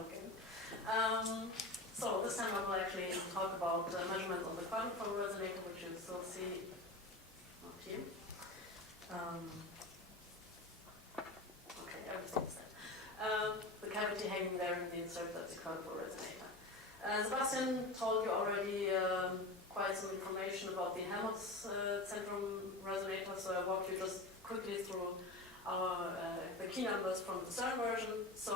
again. So this time I will actually talk about measurements on the quadrupole resonator, which you still see up here. Okay, everything's there. The cavity hanging there in the insert, that's the quadrupole resonator. Sebastian told you already quite some information about the Helmholtz centrum resonator, so I walked you just quickly through the key numbers from the CERN version. So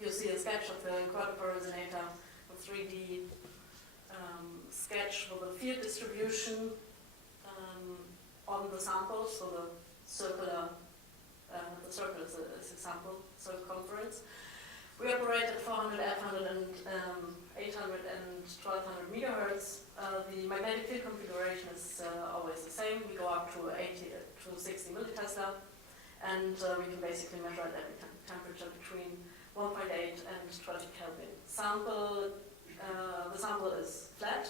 you see a sketch of the quadrupole resonator, a 3D sketch with a field distribution on the sample, so the circular, the circle is example, circumference. We operate at 400, 800, and 800 and 1200 megahertz. The magnetic field configuration is always the same. We go up to 80 to 60 millitesla, and we can basically measure at every temperature between 1.8 and 20 Kelvin. The sample is flat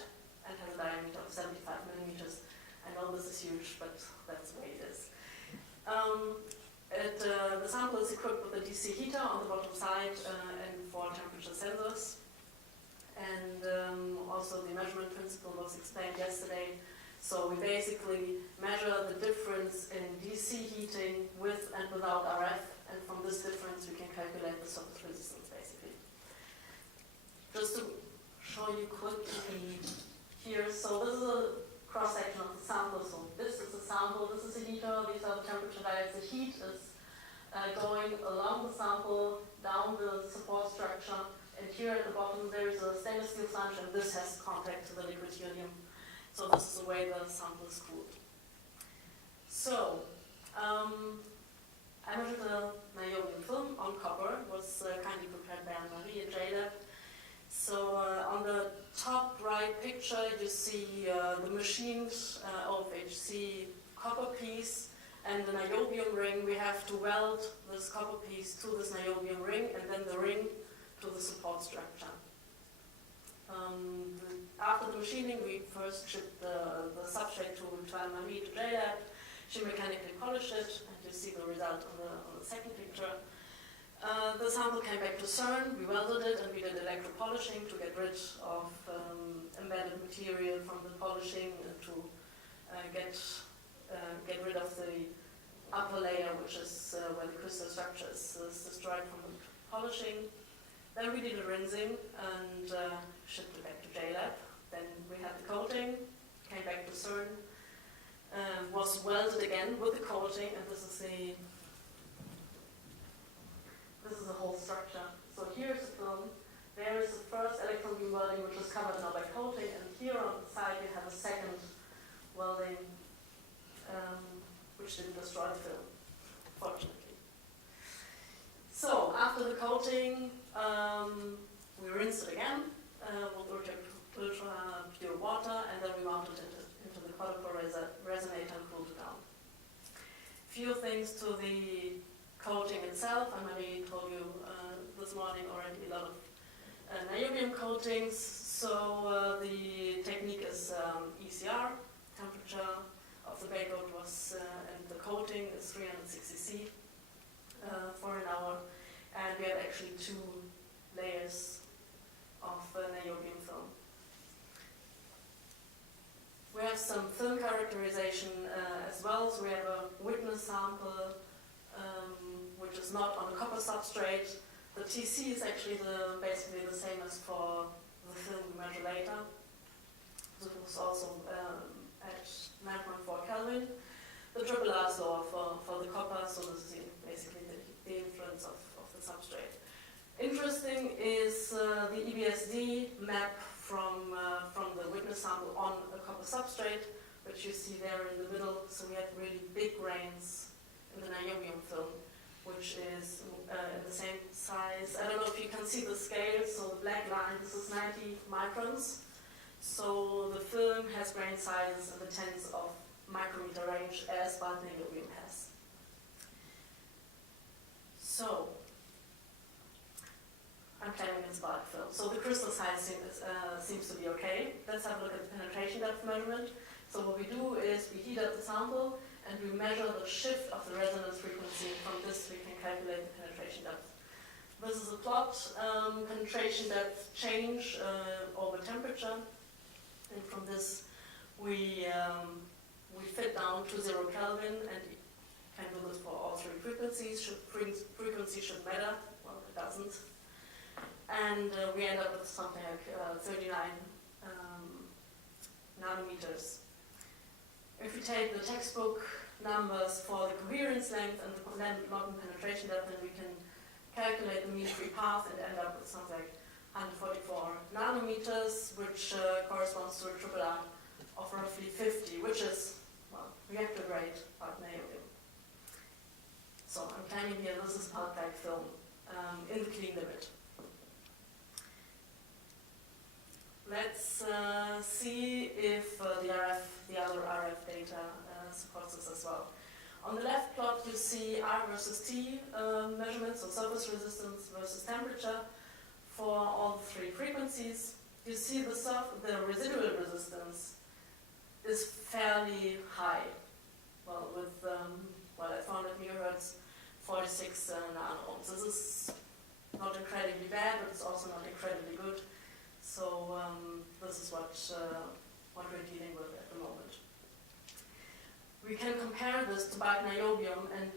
and has a diameter of 75 millimeters. I know this is huge, but that's the way it is. The sample is equipped with a DC heater on the bottom side and 4 temperature sensors. And also the measurement principle was explained yesterday. So we basically measure the difference in DC heating with and without RF, and from this difference we can calculate the surface resistance basically. Just to show you quickly here, so this is a cross-section of the sample. So this is a sample, this is a heater, these are the temperature dials. The heat is going along the sample, down the support structure, and here at the bottom there is a stainless steel flange, and this has contact to the liquid helium. So this is the way the sample is cooled. So, I measured the niobium film on copper, was kindly prepared by Anne-Marie at JLab. So on the top right picture you see the machined OFHC copper piece and the niobium ring. We have to weld this copper piece to this niobium ring and then the ring to the support structure. After the machining, we first shipped the substrate to Anne-Marie to JLab. She mechanically polished it, and you see the result on the second picture. The sample came back to CERN, we welded it, and we did electropolishing to get rid of embedded material from the polishing and to get rid of the upper layer, which is where the crystal structure is destroyed from the polishing. Then we did a rinsing and shipped it back to JLab. Then we had the coating, came back to CERN, was welded again with the coating, and this is the whole structure. So here's the film. There is the first electron beam welding, which was covered now by coating, and here on the side you have a second welding, which didn't destroy the film, fortunately. So after the coating, we rinsed it again with ultra pure water, and then we mounted it into the quadrupole resonator and cooled it down. Few things to the coating itself. I already told you this morning already a lot of niobium coatings. So the technique is ECR, temperature of the bake coat was, and the coating is 360 C for an hour. And we have actually 2 layers of niobium film. We have some film characterization as well. So we have a witness sample, which is not on a copper substrate. The TC is actually basically the same as for the film we measure later. So it was also at 9.4 Kelvin. The triple R is lower for the copper, so this is basically the influence of the substrate. Interesting is the EBSD map from the witness sample on a copper substrate, which you see there in the middle. So we have really big grains in the niobium film, which is in the same size. I don't know if you can see the scale. So the black line, this is 90 microns. So the film has grain sizes in the tens of micrometer range, as bulk niobium has. So I'm claiming it's bulk film. So the crystal size seems to be okay. Let's have a look at the penetration depth measurement. So what we do is we heat up the sample and we measure the shift of the resonance frequency. From this we can calculate the penetration depth. This is a plot plot penetration depth change over temperature, and from this we fit down to 0 Kelvin, and can do this for all 3 frequencies. Frequency should matter, well it doesn't. And we end up with something like 39 nanometers. If we take the textbook numbers for the coherence length and the London penetration depth, then we can calculate the mean free path and end up with something like 144 nanometers, which corresponds to a triple R of roughly 50, which is, well, reactor grade part niobium. So I'm claiming here this is pulp-like film in the clean limit. Let's see if the other RF data supports this as well. On the left plot, you see R versus T measurements, so surface resistance versus temperature for all 3 frequencies. You see the residual resistance is fairly high. Well, with at 400 megahertz, 46 nano-ohms. This is not incredibly bad, but it's also not incredibly good. So this is what we're dealing with at the moment. We can compare this to bulk niobium, and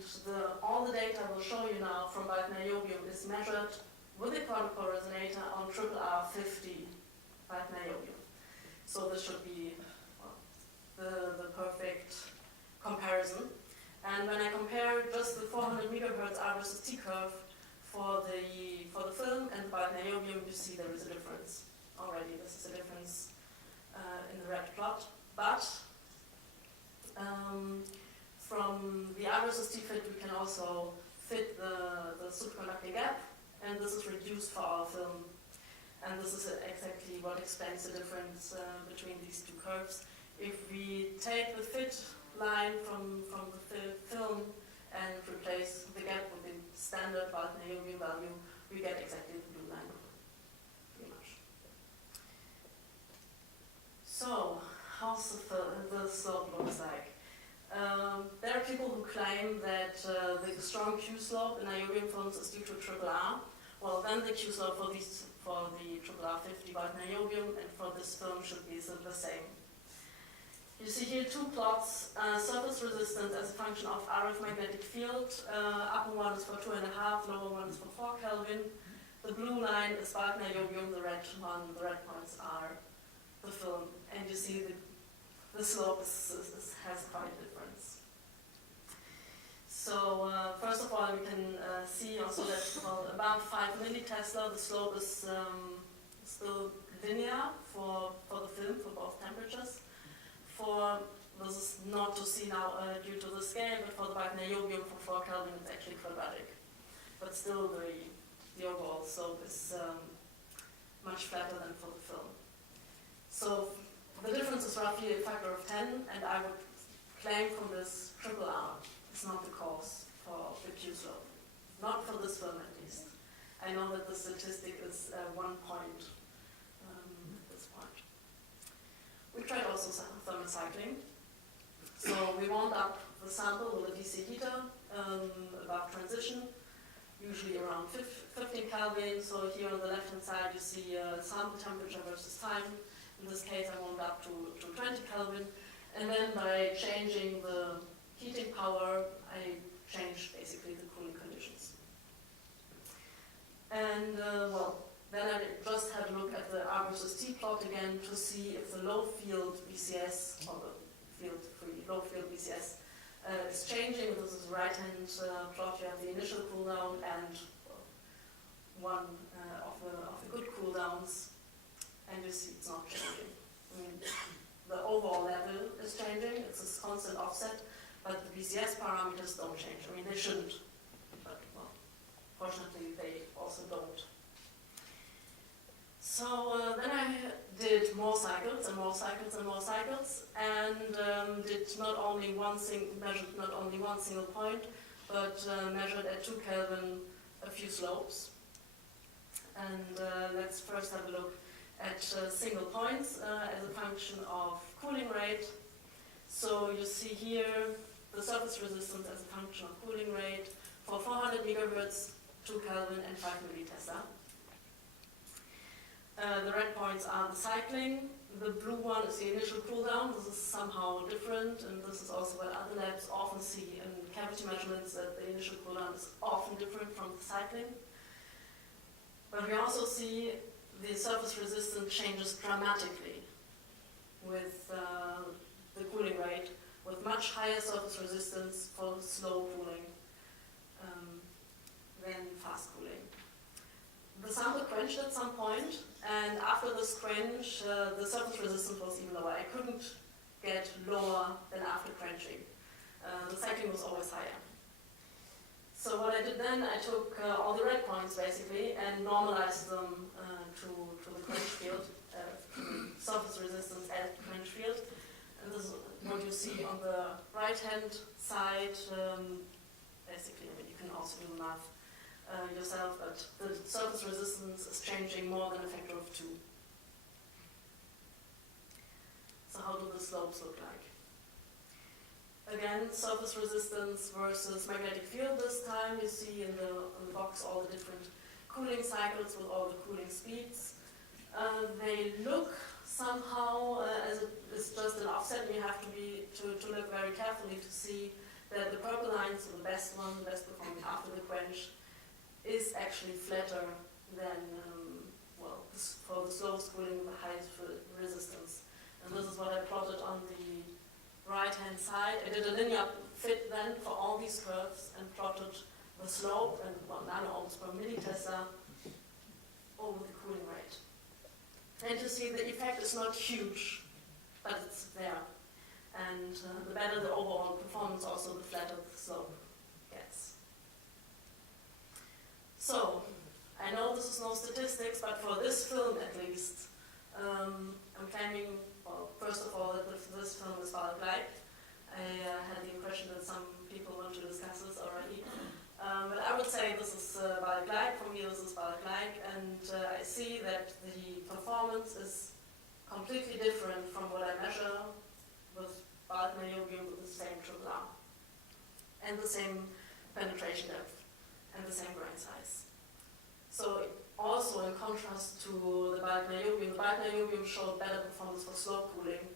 all the data I will show you now from bulk niobium is measured with a quadrupole resonator on triple R50 bulk niobium. So this should be the perfect comparison. And when I compare just the 400 megahertz R versus T curve for the film and bulk niobium, you see there is a difference. Already, this is a difference in the red plot, but from the R versus T fit, we can also fit the superconducting gap, and this is reduced for our film, and this is exactly what explains the difference between these 2 curves. If we take the fit line from the film and replace the gap with the standard bulk niobium value, we get exactly the blue line. So, how's the slope looks like? There are people who claim that the strong Q slope in niobium films is due to triple R. Well, then the Q slope for the triple R50 bulk niobium and for this film should be the same. You see here 2 plots, surface resistance as a function of RF magnetic field. Upper one is for 2.5, lower one is for 4 Kelvin. The blue line is bulk niobium, the red points are the film, and you see the slope has quite a difference. So first of all, we can see also that for about 5 millitesla, the slope is still linear for the film for both temperatures. This is not to see now due to the scale, but for the bulk niobium for 4 Kelvin, it's actually quadratic. But still, the overall slope is much flatter than for the film. So the difference is roughly a factor of 10, and I would claim from this triple R is not the cause for the Q slope. Not for this film at least. I know that the statistic is 1 point at this point. We tried also thermal cycling. So we wound up the sample with a DC heater above transition, usually around 15 Kelvin. So here on the left-hand side you see sample temperature versus time. In this case, I wound up to 20 Kelvin, and then by changing the heating power, I changed basically the cooling conditions. And then I just had a look at the R versus T plot again to see if the low field BCS, or the field-free low field BCS, is changing. This is the right-hand plot. You have the initial cooldown and one of the good cooldowns. And you see it's not changing. I mean, the overall level is changing, it's a constant offset, but the BCS parameters don't change. I mean, they shouldn't, but well, fortunately they also don't. So then I did more cycles and more cycles and more cycles, and measured not only one single point, but measured at 2 Kelvin a few slopes. And let's first have a look at single points as a function of cooling rate. So you see here the surface resistance as a function of cooling rate for 400 megahertz, 2 Kelvin, and 5 millitesla. The red points are the cycling. The blue one is the initial cool down. This is somehow different, and this is also what other labs often see in cavity measurements, that the initial cool down is often different from the cycling. But we also see the surface resistance changes dramatically with the cooling rate, with much higher surface resistance for slow cooling than fast cooling. The sample quenched at some point, and after this quench, the surface resistance was even lower. I couldn't get lower than after quenching. The cycling was always higher. So what I did then, I took all the red points basically and normalized them to the quench field, surface resistance at quench field. And this is what you see on the right-hand side. Basically, I mean, you can also do the math yourself, but the surface resistance is changing more than a factor of 2. So how do the slopes look like? Again, surface resistance versus magnetic field this time. You see in the box all the different cooling cycles with all the cooling speeds. They look somehow as it's just an offset, and you have to look very carefully to see that the purple lines, so the best one, the best performing after the quench, is actually flatter than, for the slowest cooling with the highest resistance. And this is what I plotted on the right-hand side. I did a linear fit then for all these curves and plotted the slope and nano-ohms per millitesla over the cooling rate. And you see the effect is not huge, but it's there. And the better the overall performance, also the flatter the slope gets. So, I know this is no statistics, but for this film at least, I'm claiming, well, first of all, that this film is Ball-like. I had the impression that some people want to discuss this already. But I would say this is Ball-like. For me, this is Ball-like, and I see that the performance is completely different from what I measure with bulk niobium with the same triple R, and the same penetration depth, and the same grain size. So also in contrast to the bulk niobium showed better performance for slow cooling.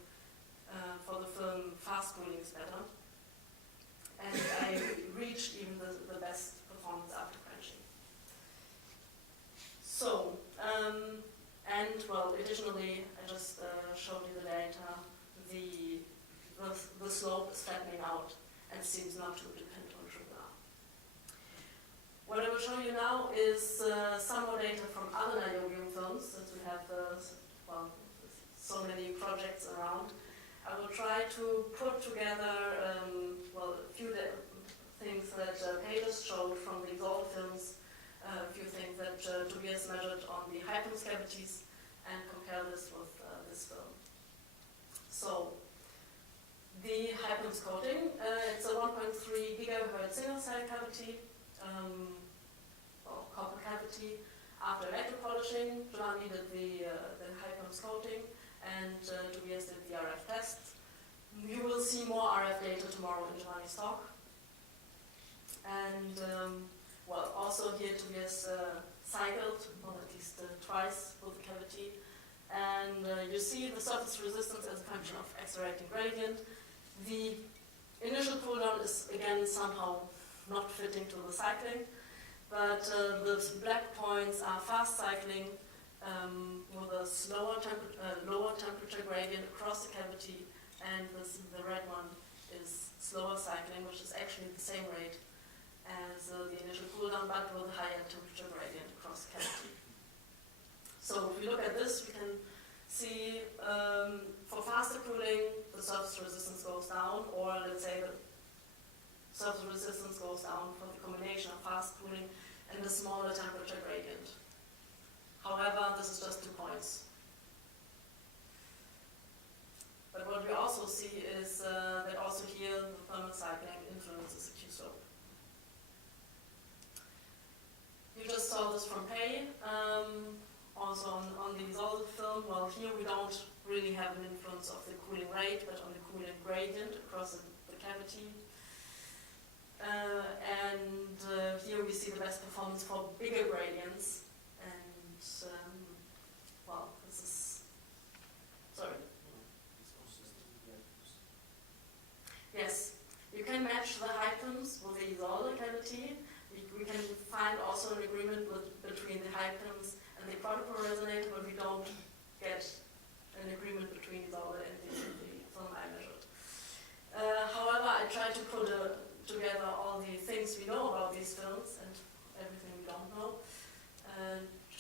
For the film, fast cooling is better. And I reached even the best performance after quenching. So, additionally, I just showed you the data. The slope is flattening out and seems not to depend on triple R. What I will show you now is some more data from other niobium films, since we have so many projects around. I will try to put together a few things that Pages showed from the Aull films, a few things that Tobias measured on the Hypens cavities, and compare this with this film. So, the Hypens coating, it's a 1.3 gigahertz single cell cavity, copper cavity. After electropolishing, Giovanni did the Hypens coating, and Tobias did the RF test. You will see more RF data tomorrow in Giovanni's talk. And also here Tobias cycled, or at least twice with the cavity. And you see the surface resistance as a function of accelerating gradient. The initial cooldown is again somehow not fitting to the cycling, but the black points are fast cycling with a lower temperature gradient across the cavity, and the red one is slower cycling, which is actually the same rate as the initial cooldown, but with a higher temperature gradient across the cavity. So if we look at this, we can see for faster cooling, the surface resistance goes down, or let's say the surface resistance goes down for the combination of fast cooling and the smaller temperature gradient. However, this is just 2 points. But what we also see is that also here the thermal cycling influences the Q slope. You just saw this from Pei, also on the Aull film. Well, here we don't really have an influence of the cooling rate, but on the cooling gradient across the cavity. Here we see the best performance for bigger gradients, and high pins and the quadrupole resonator, but we don't get an agreement between all the film I measured. However, I tried to put together all the things we know about these films and everything we don't know,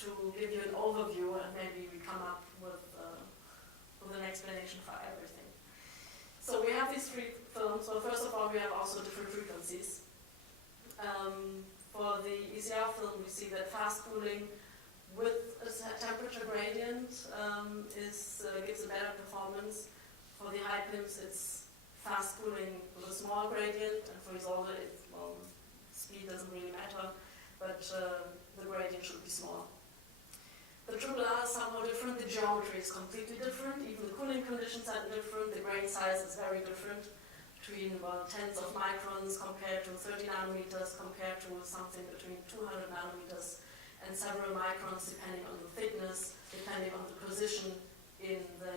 to give you an overview, and maybe we come up with an explanation for everything. So we have these three films. Well, first of all, we have also different frequencies. For the ECR film, we see that fast cooling with a temperature gradient gives a better performance. For the high pimps, it's fast cooling with a small gradient, and for Isolde, speed doesn't really matter, but the gradient should be small. The triple R is somehow different, the geometry is completely different, even the cooling conditions are different, the grain size is very different, between tens of microns compared to 30 nanometers, compared to something between 200 nanometers, and several microns depending on the thickness, depending on the position in the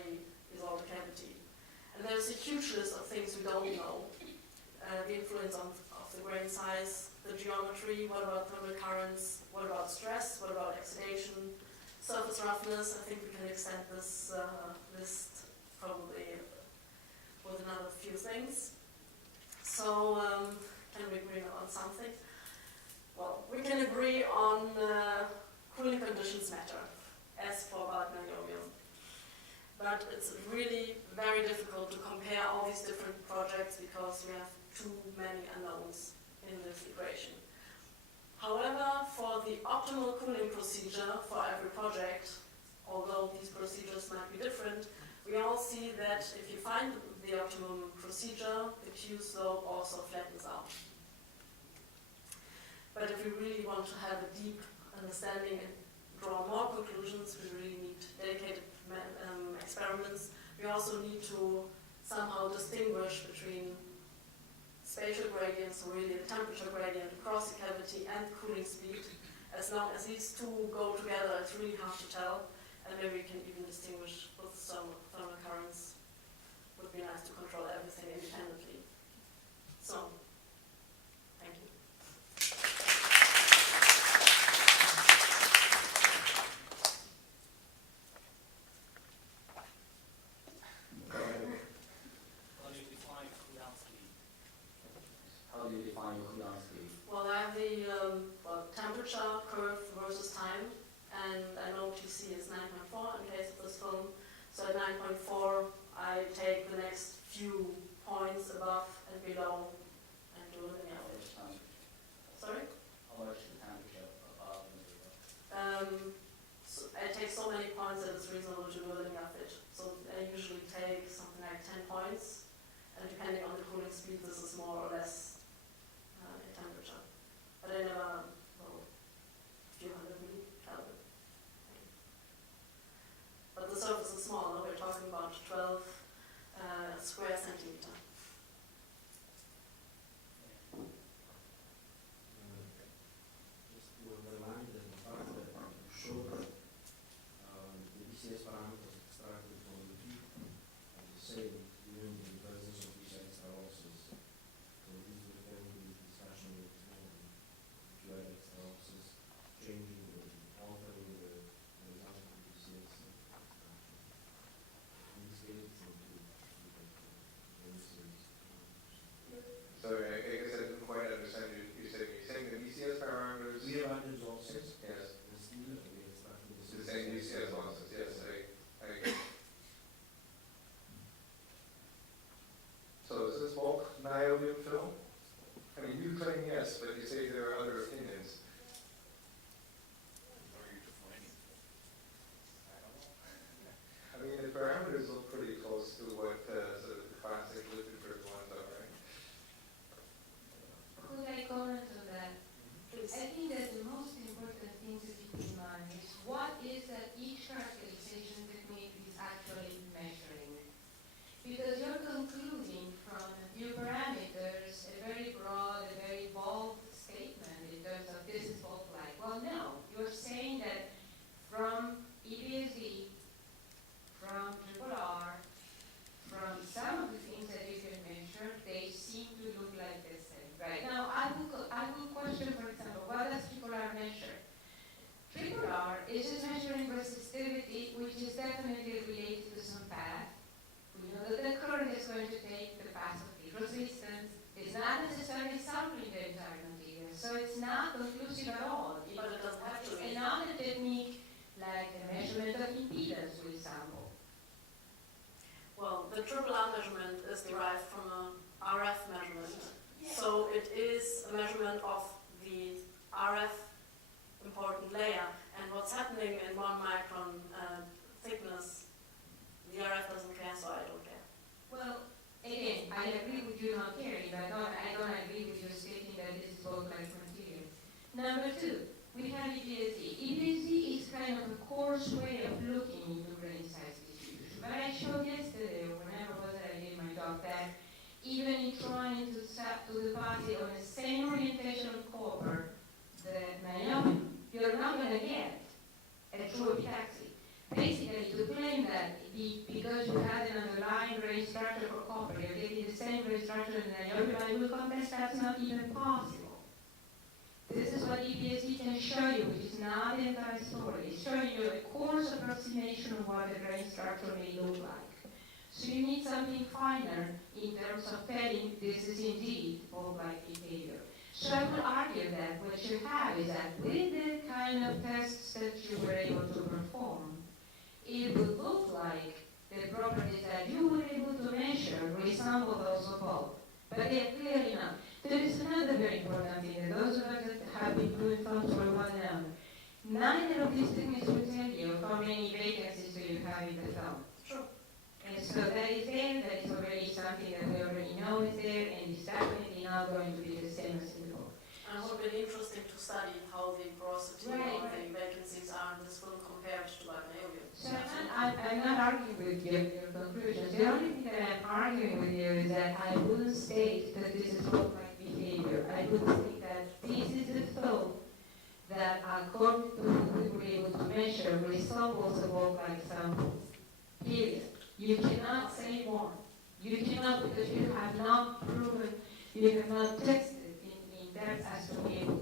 Isolde cavity. And there's a huge list of things we don't know. The influence of the grain size, the geometry, what about thermal currents, what about stress, what about exudation, surface roughness. I think we can extend this list probably with another few things. So, can we agree on something? Well, we can agree on cooling conditions matter, as for bulk niobium. But it's really very difficult to compare all these different projects because we have too many unknowns in this equation. However, for the optimal cooling procedure for every project, although these procedures might be different, we all see that if you find the optimum procedure, the Q slope also flattens out. But if we really want to have a deep understanding and draw more conclusions, we really need dedicated experiments. We also need to somehow distinguish between spatial gradients, so really the temperature gradient across the cavity, and cooling speed. As long as these two go together, it's really hard to tell, and maybe we can even distinguish with some thermal currents. Would be nice to control everything independently. So, thank you. How do you define cooldown speed? Well, I have the temperature curve versus time, and I know TC is 9.4 in case of this film. So at 9.4, I take the next few points above and below and do an average. Sorry? How much is the temperature above and below? So I take so many points that it's reasonable to do a linear fit. So I usually take something like 10 points, and depending on the cooling speed, this is more or less in temperature. But I never, a few hundred millikelvin. But the surface is small, no? We're talking about 12 square centimeter. Just to underline the fact that you showed that the BCS parameters extracted from the Q are the same even in the presence of these extra losses. So this is referring to the discussion with if you have extra losses changing or altering the result of the BCS extraction. In this case, it's not true. Sorry, I guess I didn't quite understand you. You're saying the BCS parameters? We have added losses. Yes. And still we extracted The same BCS losses, yes, I agree. So is this bulk niobium film? I mean, you claim yes, but you say there are other opinions. Are you defining? I don't know. I mean, the parameters look pretty close to what sort of the classic Lichtenberg ones are, right? Could I comment on that? Please. I think that the most important thing to keep in mind is what is at each it's just measuring resistivity, which is definitely related to some path. We know that the current is going to take the path of the resistance. It's not necessarily sampling the entire material, so it's not conclusive at all. But it doesn't have to It's be. another technique, like the measurement of impedance, for example. Well, the triple R measurement is derived from a RF measurement. So it is a measurement of the RF important layer. And what's happening in 1 micron thickness, the RF doesn't care, so I don't care. Well, again, I agree with you not caring, but I don't agree with your stating that this is volcanic material. Number 2, we have EPSD. EPSD is kind of a coarse way of looking into grain size distribution. But I showed yesterday, or whenever was it I did my talk, that even in trying to deposit on the same orientation of copper, the niobium, you're not going to get a true epitaxy. Basically, to claim that because you had an underlying grain structure for copper, you're getting the same grain structure in the niobium, I will contest that's not even possible. This is what EPSD can show you, which is not the entire story. It's showing you a coarse approximation of what the grain structure may look like. So you need something finer in terms of telling this is indeed volcanic behavior. So I would argue that what you have is that with the kind of tests that you were able to perform, it would look like the properties that you were able to measure resemble those of bulk. But they are clearly not. There is another very important thing that those of us that have been doing films for a while now, neither of these techniques will tell you how many vacancies do you have in the film. Sure. And so that is there, that is already something that we already know is there, and it's definitely not going to be the same as in the book. And it would be interesting to study how the porosity of the vacancies are in this film compared to like niobium. So I'm not arguing with your conclusions. The only thing that I'm arguing with you is that I wouldn't state that this is volcanic behavior. I would think that this is a film that, according to what we were able to measure, resembles a volcanic sample. Period. You cannot say more. You cannot, because you have not proven, you have not tested in depth as to be able